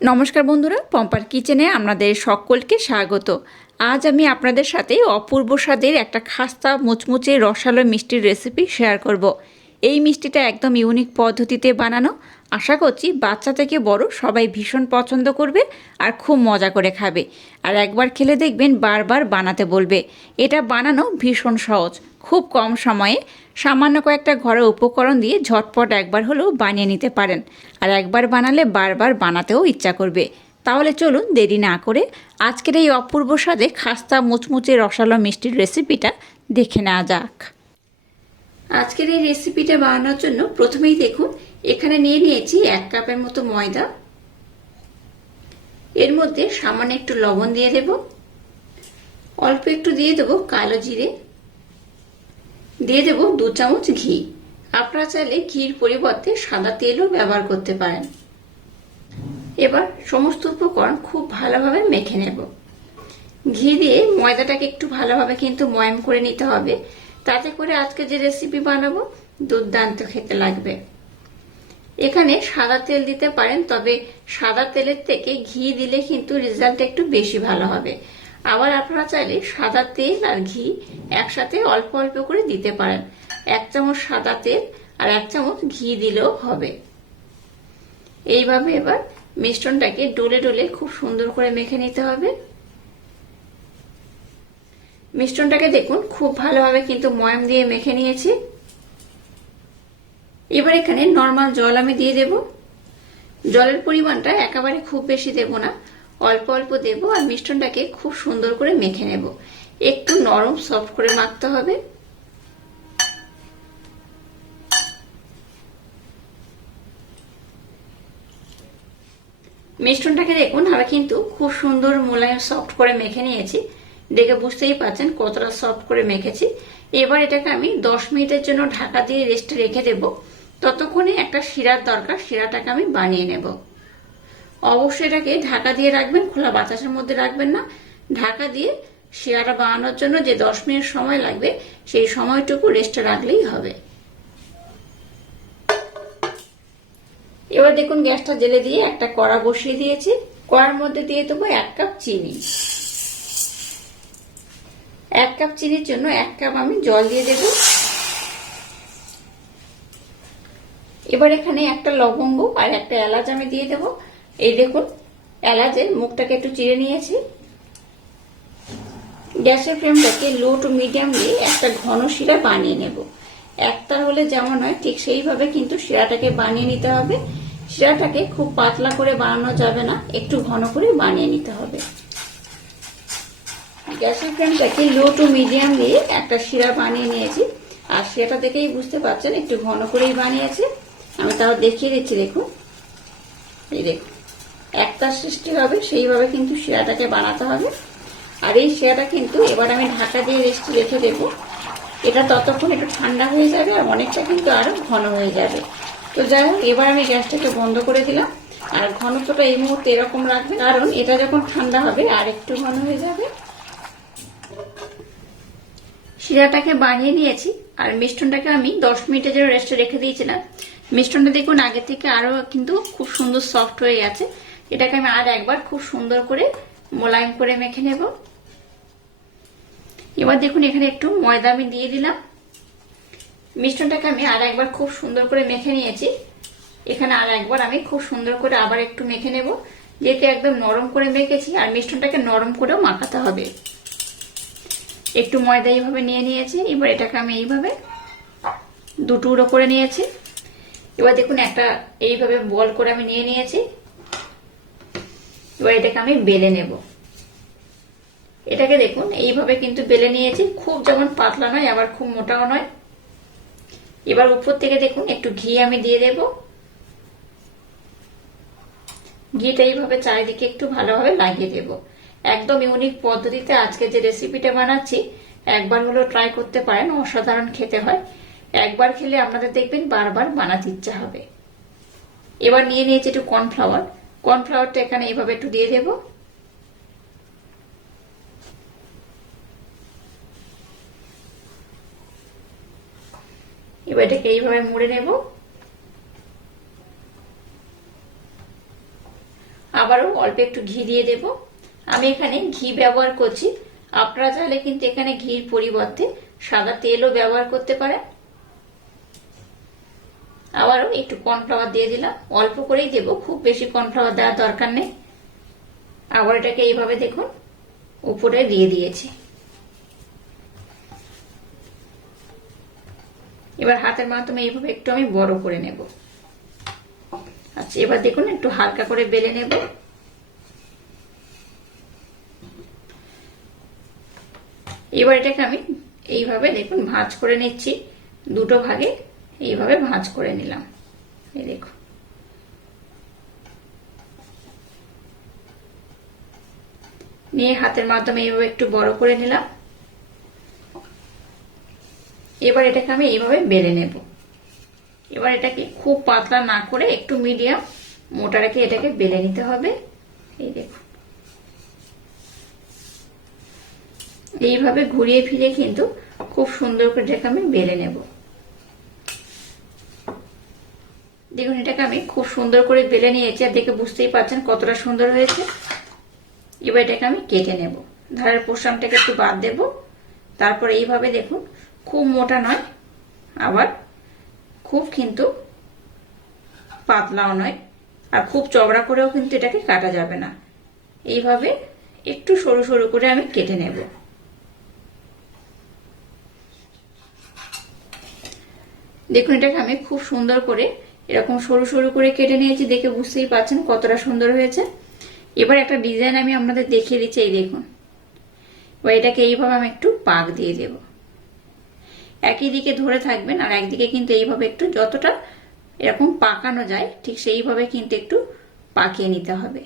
নমস্কার বন্ধুরা, পম্পার কিচেনে আপনাদের সকলকে স্বাগত। আজ আমি আপনাদের সাথে অপূর্ব স্বাদের একটা খাস্তা মুচমুচে রসালো মিষ্টির রেসিপি শেয়ার করব। এই মিষ্টিটা একদম ইউনিক পদ্ধতিতে বানানো। আশা করছি বাচ্চা থেকে বড় সবাই ভীষণ পছন্দ করবে আর খুব মজা করে খাবে। আর একবার খেলে দেখবেন বারবার বানাতে বলবে। এটা বানানো ভীষণ সহজ, খুব কম সময়ে সামান্য কয়েকটা ঘরোয়া উপকরণ দিয়ে ঝটপট একবার হলেও বানিয়ে নিতে পারেন। আর একবার বানালে বারবার বানাতেও ইচ্ছা করবে। তাহলে চলুন দেরি না করে আজকের এই অপূর্ব স্বাদে খাস্তা মুচমুচে রসালো মিষ্টির রেসিপিটা দেখে নেওয়া যাক। আজকের এই রেসিপিটা বানানোর জন্য প্রথমেই দেখুন এখানে নিয়ে নিয়েছি 1 কাপের মতো ময়দা। এর মধ্যে সামান্য একটু লবণ দিয়ে দেব, অল্প একটু দিয়ে দেব কালো জিরে, দিয়ে দেব 2 চামচ ঘি। আপনারা চাইলে ঘির পরিবর্তে সাদা তেলও ব্যবহার করতে পারেন। এবার সমস্ত উপকরণ খুব ভালোভাবে মেখে নেব। ঘি দিয়ে ময়দাটাকে একটু ভালোভাবে কিন্তু ময়াম করে নিতে হবে, তাতে করে আজকে যে রেসিপি বানাবো দুর্দান্ত খেতে লাগবে। এখানে সাদা তেল দিতে পারেন, তবে সাদা তেলের থেকে ঘি দিলে কিন্তু রেজাল্ট একটু বেশি ভালো হবে। আবার আপনারা চাইলে সাদা তেল আর ঘি একসাথে অল্প অল্প করে দিতে পারেন। 1 চামচ সাদা তেল আর 1 চামচ ঘি দিলেও হবে। এইভাবে এবার মিশ্রণটাকে ডলে ডলে খুব সুন্দর করে মেখে নিতে হবে। মিশ্রণটাকে দেখুন খুব ভালোভাবে কিন্তু ময়াম দিয়ে মেখে নিয়েছি। এবার এখানে নরমাল জল আমি দিয়ে দেব। জলের পরিমাণটা একেবারে খুব বেশি দেব না, অল্প অল্প দেব। আর মিশ্রণটাকে খুব সুন্দর করে মেখে নেব। একটু নরম সফট করে মাখতে হবে। মিশ্রণটাকে দেখুন আমি কিন্তু খুব সুন্দর মোলায়েম সফট করে মেখে নিয়েছি। দেখে বুঝতেই পারছেন কতটা সফট করে মেখেছি। এবার এটাকে আমি 10 মিনিটের জন্য ঢাকা দিয়ে রেস্টে রেখে দেব। ততক্ষণে একটা শিরার দরকার, শিরাটাকে আমি বানিয়ে নেব। অবশ্যই এটাকে ঢাকা দিয়ে রাখবেন, খোলা বাতাসের মধ্যে রাখবেন না। ঢাকা দিয়ে শিরাটা বানানোর জন্য যে 10 মিনিট সময় লাগবে সেই সময়টুকু রেস্টে রাখলেই হবে। এবার দেখুন গ্যাসটা জেলে দিয়ে একটা কড়া বসিয়ে দিয়েছি। কড়ার মধ্যে দিয়ে দেবো 1 কাপ চিনি। 1 কাপ চিনির জন্য 1 কাপ আমি জল দিয়ে দেব। এবার এখানে একটা লবঙ্গ আর একটা এলাচ আমি দিয়ে দেব। এই দেখুন এলাচের মুখটাকে একটু চিড়ে নিয়েছি। গ্যাসের ফ্লেমটাকে লো টু মিডিয়াম দিয়ে একটা ঘন শিরা বানিয়ে নেব। একতার হলে যেমন হয় ঠিক সেইভাবে কিন্তু শিরাটাকে বানিয়ে নিতে হবে। শিরাটাকে খুব পাতলা করে বানানো যাবে না, একটু ঘন করে বানিয়ে নিতে হবে। গ্যাসের ফ্লেমটাকে লো টু মিডিয়াম দিয়ে একটা শিরা বানিয়ে নিয়েছি। আর শিরাটা দেখেই বুঝতে পারছেন একটু ঘন করেই বানিয়েছি। আমি তাও দেখিয়ে দিচ্ছি, দেখুন এই দেখুন একতার সৃষ্টি হবে সেইভাবে কিন্তু শিরাটাকে বানাতে হবে। আর এই শিরাটা কিন্তু এবার আমি ঢাকা দিয়ে রেস্টে রেখে দেবো। এটা ততক্ষণ একটু ঠান্ডা হয়ে যাবে আর অনেকটা কিন্তু আরো ঘন হয়ে যাবে। তো যাই হোক এবার আমি গ্যাসটাকে বন্ধ করে দিলাম। আর ঘনত্বটা এই মুহূর্তে এরকম রাখবে, কারণ এটা যখন ঠান্ডা হবে আর একটু ঘন হয়ে যাবে। শিরাটাকে বানিয়ে নিয়েছি আর মিষ্টনটাকে আমি 10 মিনিটের জন্য রেস্টে রেখে দিয়েছিলাম। মিষ্টনটা দেখুন আগে থেকে আরো কিন্তু খুব সুন্দর সফট হয়ে গেছে। এটাকে আমি আর একবার খুব সুন্দর করে মোলায়েম করে মেখে নেব। এবার দেখুন এখানে একটু ময়দা আমি দিয়ে দিলাম। মিশ্রণটাকে আমি আর একবার খুব সুন্দর করে মেখে নিয়েছি। এখানে আর একবার আমি খুব সুন্দর করে আবার একটু মেখে নেব, যেহেতু একদম নরম করে মেখেছি আর মিশ্রণটাকে নরম করেও মাখাতে হবে। একটু ময়দা এইভাবে নিয়ে নিয়েছি। এবার এটাকে আমি এইভাবে 2 টুকরো করে নিয়েছি। এবার দেখুন একটা এইভাবে বল করে আমি নিয়ে নিয়েছি। এবার এটাকে আমি বেলে নেব। এটাকে দেখুন এইভাবে কিন্তু বেলে নিয়েছি, খুব যেমন পাতলা নয় আবার খুব মোটাও নয়। এবার উপর থেকে দেখুন একটু ঘি আমি দিয়ে দেব। ঘিটা এইভাবে চারিদিকে একটু ভালোভাবে লাগিয়ে দেব। একদম ইউনিক পদ্ধতিতে আজকে যে রেসিপিটা বানাচ্ছি, একবার হলেও ট্রাই করতে পারেন, অসাধারণ খেতে হয়। একবার খেলে আপনাদের দেখবেন বারবার বানাতে ইচ্ছা হবে। এবার নিয়ে নিয়েছি একটু কর্নফ্লাওয়ার। কর্নফ্লাওয়ারটা এখানে এইভাবে একটু দিয়ে দেব। এবার এটাকে এইভাবে মুড়ে নেব। আবারও অল্প একটু ঘি দিয়ে দেব। আমি এখানে ঘি ব্যবহার করছি, আপনারা চাইলে কিন্তু এখানে ঘির পরিবর্তে সাদা তেলও ব্যবহার করতে পারেন। আবারও একটু কর্নফ্লাওয়ার দিয়ে দিলাম, অল্প করেই দেব, খুব বেশি কর্নফ্লাওয়ার দেওয়ার দরকার নেই। আবার এটাকে এইভাবে দেখুন উপরে দিয়ে দিয়েছি। এবার হাতের মাধ্যমে এইভাবে একটু আমি বড় করে নেব। আচ্ছা, এবার দেখুন একটু হালকা করে বেলে নেব। এবার এটাকে আমি এইভাবে দেখুন ভাঁজ করে নিচ্ছি, দুটো ভাগে এইভাবে ভাঁজ করে নিলাম। এই দেখুন, নিয়ে হাতের মাধ্যমে এইভাবে একটু বড় করে নিলাম। এবার এটাকে আমি এইভাবে বেলে নেব। এবার এটাকে খুব পাতলা না করে একটু মিডিয়াম মোটা রেখে এটাকে বেলে নিতে হবে। এই দেখুন, এইভাবে ঘুরিয়ে ফিরে কিন্তু খুব সুন্দর করে এটাকে আমি বেলে নেব। দেখুন, এটাকে আমি খুব সুন্দর করে বেলে নিয়েছি, আর দেখে বুঝতেই পারছেন কতটা সুন্দর হয়েছে। এবার এটাকে আমি কেটে নেব, ধারের পোর্শনটাকে একটু বাদ দেব। তারপর এইভাবে দেখুন, খুব মোটা নয় আবার খুব কিন্তু পাতলাও নয়, আর খুব চওড়া করেও কিন্তু এটাকে কাটা যাবে না। এইভাবে একটু সরু সরু করে আমি কেটে নেব। দেখুন, এটাকে আমি খুব সুন্দর করে এরকম সরু সরু করে কেটে নিয়েছি, দেখে বুঝতেই পারছেন কতটা সুন্দর হয়েছে। এবার একটা ডিজাইন আমি আপনাদের দেখিয়ে দিচ্ছি। এই দেখুন, এবার এটাকে এইভাবে আমি একটু পাক দিয়ে দেব। একই দিকে ধরে থাকবেন, আর একদিকে কিন্তু এইভাবে একটু যতটা এরকম পাকানো যায় ঠিক সেইভাবে কিন্তু একটু পাকিয়ে নিতে হবে।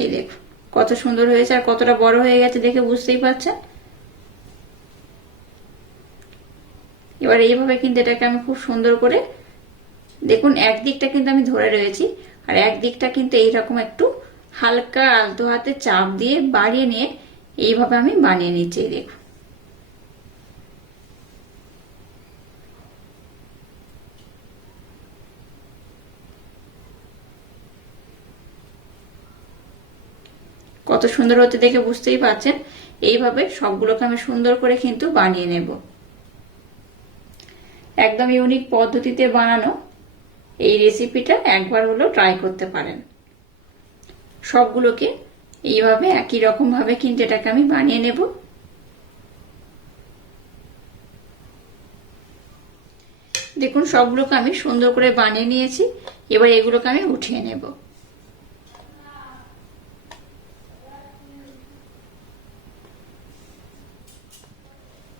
এই দেখুন কত সুন্দর হয়েছে, আর কতটা বড় হয়ে গেছে দেখে বুঝতেই পারছেন। এবার এইভাবে কিন্তু এটাকে আমি খুব সুন্দর করে দেখুন, একদিকটা কিন্তু আমি ধরে রয়েছি, আর একদিকটা কিন্তু এইরকম একটু হালকা আলতো হাতে চাপ দিয়ে বাড়িয়ে নিয়ে এইভাবে আমি বানিয়ে নিচ্ছি। দেখুন, কত সুন্দর হতে দেখে বুঝতেই পারছেন। এইভাবে সবগুলোকে আমি সুন্দর করে কিন্তু বানিয়ে নেব। একদম ইউনিক পদ্ধতিতে বানানো এই রেসিপিটা একবার হলেও ট্রাই করতে পারেন। সবগুলোকে এইভাবে একই রকম ভাবে কিন্তু এটাকে আমি বানিয়ে নেব। দেখুন, সবগুলোকে আমি সুন্দর করে বানিয়ে নিয়েছি। এবার এগুলোকে আমি উঠিয়ে নেব।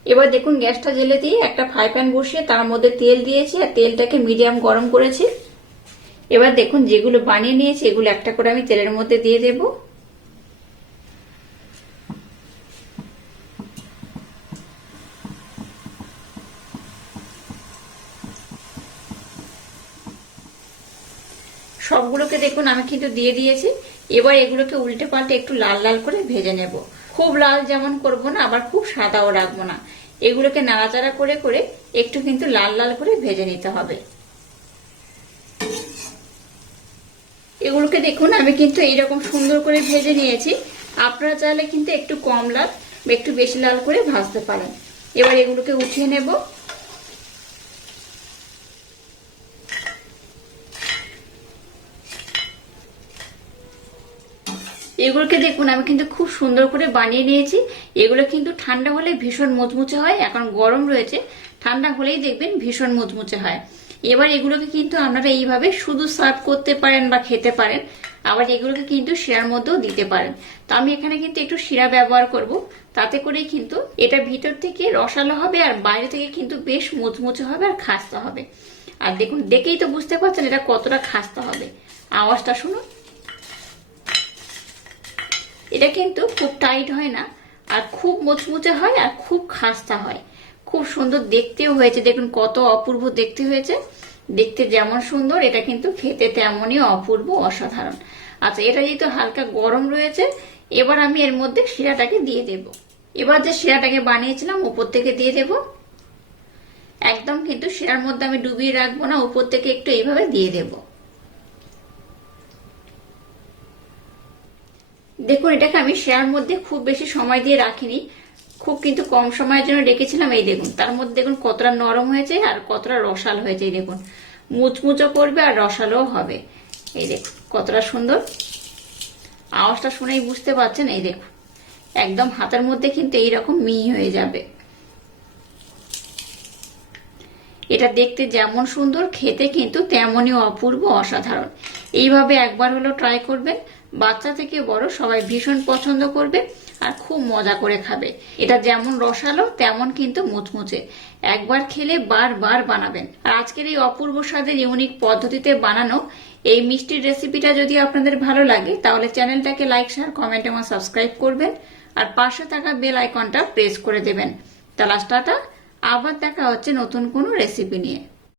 এবার দেখুন, গ্যাসটা জ্বেলে দিয়ে একটা ফ্রাই প্যান বসিয়ে তার মধ্যে তেল দিয়েছি, আর তেলটাকে মিডিয়াম গরম করেছি। এবার দেখুন, যেগুলো বানিয়ে নিয়েছি এগুলো একটা করে আমি তেলের মধ্যে দিয়ে দেব। সবগুলোকে দেখুন আমি কিন্তু দিয়ে দিয়েছি। এবার এগুলোকে উল্টে পাল্টে একটু লাল লাল করে ভেজে নেব। খুব লাল যেমন করব না, আবার খুব সাদাও রাখবো না। এগুলোকে নাড়াচাড়া করে করে একটু কিন্তু লাল লাল করে ভেজে নিতে হবে। এগুলোকে দেখুন আমি কিন্তু এইরকম সুন্দর করে ভেজে নিয়েছি। আপনারা চাইলে কিন্তু একটু কম লাল বা একটু বেশি লাল করে ভাজতে পারেন। এবার এগুলোকে উঠিয়ে নেব। এগুলোকে দেখুন আমি কিন্তু খুব সুন্দর করে বানিয়ে নিয়েছি। এগুলো কিন্তু ঠান্ডা হলে ভীষণ মুচমুচে হয়, এখন গরম রয়েছে, ঠান্ডা হলেই দেখবেন ভীষণ মুচমুচে হয়। এবার এগুলোকে কিন্তু আপনারা এইভাবে শুধু সার্ভ করতে পারেন বা খেতে পারেন, আবার এগুলোকে কিন্তু শিরার মধ্যেও দিতে পারেন। তো আমি এখানে কিন্তু একটু শিরা ব্যবহার করব, তাতে করেই কিন্তু এটা ভিতর থেকে রসালো হবে, আর বাইরে থেকে কিন্তু বেশ মুচমুচে হবে আর খাস্তা হবে। আর দেখুন, দেখেই তো বুঝতে পারছেন এটা কতটা খাস্তা হবে। আওয়াজটা শুনুন, এটা কিন্তু খুব টাইট হয় না, আর খুব মুচমুচে হয়, আর খুব খাস্তা হয়। খুব সুন্দর দেখতেও হয়েছে, দেখুন কত অপূর্ব দেখতে হয়েছে। দেখতে যেমন সুন্দর, এটা কিন্তু খেতে তেমনই অপূর্ব, অসাধারণ। আচ্ছা, এটা যেহেতু হালকা গরম রয়েছে, এবার আমি এর মধ্যে শিরাটাকে দিয়ে দেব। এবার যে শিরাটাকে বানিয়েছিলাম উপর থেকে দিয়ে দেব। একদম কিন্তু শিরার মধ্যে আমি ডুবিয়ে রাখবো না, উপর থেকে একটু এইভাবে দিয়ে দেব। দেখুন এটাকে আমি শিরার মধ্যে খুব বেশি সময় দিয়ে রাখিনি, খুব কিন্তু কম সময়ের জন্য রেখেছিলাম। এই দেখুন তার মধ্যে দেখুন কতটা নরম হয়েছে আর কতটা রসাল হয়েছে। এই দেখুন মুচমুচো করবে আর রসালো হবে। এই দেখুন কতটা সুন্দর, আওয়াজটা শুনেই বুঝতে পারছেন। এই দেখুন একদম হাতের মধ্যে কিন্তু এইরকম মিহি হয়ে যাবে। এটা দেখতে যেমন সুন্দর, খেতে কিন্তু তেমনই অপূর্ব, অসাধারণ। এইভাবে একবার হলো ট্রাই করবেন, বাচ্চা থেকে বড় সবাই ভীষণ পছন্দ করবে আর খুব মজা করে খাবে। এটা যেমন রসালো তেমন কিন্তু মুচমুচে, একবার খেলে বারবার বানাবেন। আর আজকের এই অপূর্ব স্বাদের ইউনিক পদ্ধতিতে বানানো এই মিষ্টির রেসিপিটা যদি আপনাদের ভালো লাগে তাহলে চ্যানেলটাকে লাইক, শেয়ার, কমেন্ট এবং সাবস্ক্রাইব করবেন আর পাশে থাকা বেল আইকনটা প্রেস করে দেবেন। তাহলে টাটা, আবার দেখা হচ্ছে নতুন কোনো রেসিপি নিয়ে।